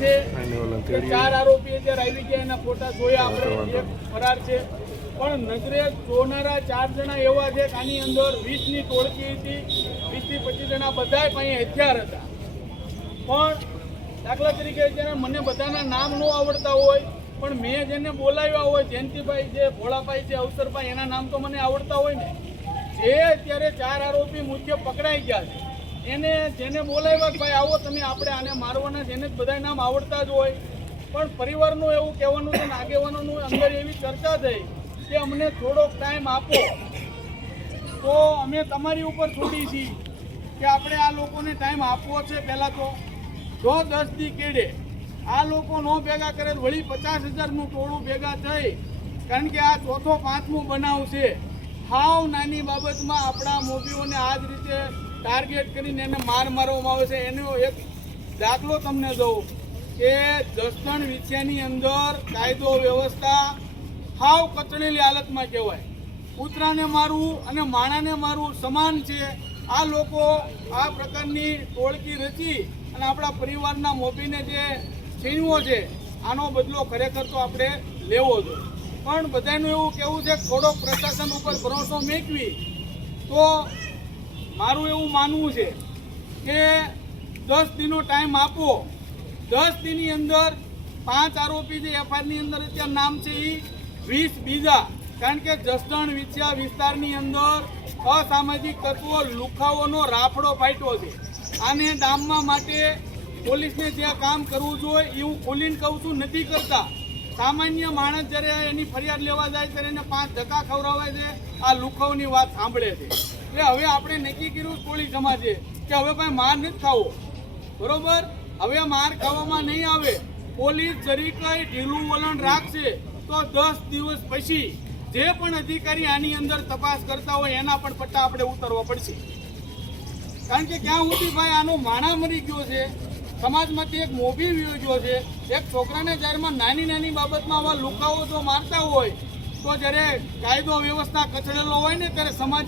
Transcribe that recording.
છે કે 4 આરોપી અત્યારે આવી ગયા, એના ફોટા જોયા આપણે, એક ફરાર છે. પણ નજરે જોનારા 4 જણા એવા છે કે આની અંદર 20ની ટોળકી હતી, 20 થી 25 જણા બધા પાસે હથિયાર હતા. પણ દાખલા તરીકે અત્યારે મને બધાના નામ ન આવડતા હોય, પણ મેં જેને બોલાવ્યા હોય, જયંતિભાઈ છે, ભોળાભાઈ છે, અવસરભાઈ, એના નામ તો મને આવડતા હોય ને. જે અત્યારે 4 આરોપી મુખ્ય પકડાઈ ગયા છે, એને જેને બોલાવ્યા કે ભાઈ આવો તમે, આપણે આને મારવાના છે, એને જ બધા નામ આવડતા જ હોય. પણ પરિવારનું એવું કહેવાનું છે ને આગેવાનોનું અંદર એવી ચર્ચા થઈ કે અમને થોડોક ટાઈમ આપો, તો અમે તમારી ઉપર છોડી છીએ કે આપણે આ લોકોને ટાઈમ આપવો છે. પહેલાં તો જો 10 દી કેડે આ લોકો નો ભેગા કરે વળી 50,000નું ટોળું ભેગા થઈ, કારણ કે આ 4થો 5મો બનાવ છે. હાવ નાની બાબતમાં આપણા મોભીઓને આ જ રીતે ટાર્ગેટ કરીને એને મારવામાં આવે છે. એનો એક દાખલો તમને દઉં કે જસદણ વિછિયાની અંદર કાયદો વ્યવસ્થા હાવ કચડેલી હાલતમાં કહેવાય. કૂતરાને મારવું અને માણાને મારવું સમાન છે. આ લોકો આ પ્રકારની ટોળકી રચી અને આપણા પરિવારના મોભીને જે છીનવો છે, આનો બદલો ખરેખર તો આપણે લેવો જોઈએ. પણ બધાનું એવું કહેવું છે થોડોક પ્રશાસન ઉપર ભરોસો મેકવી. તો મારું એવું માનવું છે કે 10 દીનો ટાઈમ આપો. 10 દીની અંદર 5 આરોપી જે એફઆઈઆરની અંદર અત્યારે નામ છે એ 20 બીજા, કારણ કે જસદણ વિછિયા વિસ્તારની અંદર અસામાજિક તત્વો લુખાઓનો રાફડો ફાટ્યો છે. આને ડામવા માટે પોલીસને જે કામ કરવું જોઈએ એવું ખોલીને કહું છું નથી કરતા. સામાન્ય માણસ જ્યારે એની ફરિયાદ લેવા જાય ત્યારે એને 5 ધક્કા ખવડાવે છે, આ લુખાઓની વાત સાંભળે છે. એટલે હવે આપણે નક્કી કર્યું કોળી સમાજે કે હવે ભાઈ માર નથી ખાવો, બરોબર? હવે માર ખાવામાં નહીં આવે. પોલીસ જરી કંઈ ઢીલું વલણ રાખશે તો 10 દિવસ પછી જે પણ અધિકારી આની અંદર તપાસ કરતા હોય એના પણ પટ્ટા આપણે ઉતારવા પડશે. કારણ કે ક્યાં સુધી ભાઈ આનો માણા મરી ગયો છે, સમાજમાંથી એક મોભી વિયો ગયો છે. એક છોકરાને જાહેરમાં નાની નાની બાબતમાં આવા લુકાઓ જો મારતા હોય તો જ્યારે કાયદો વ્યવસ્થા કચડેલો હોય ને ત્યારે સમાજે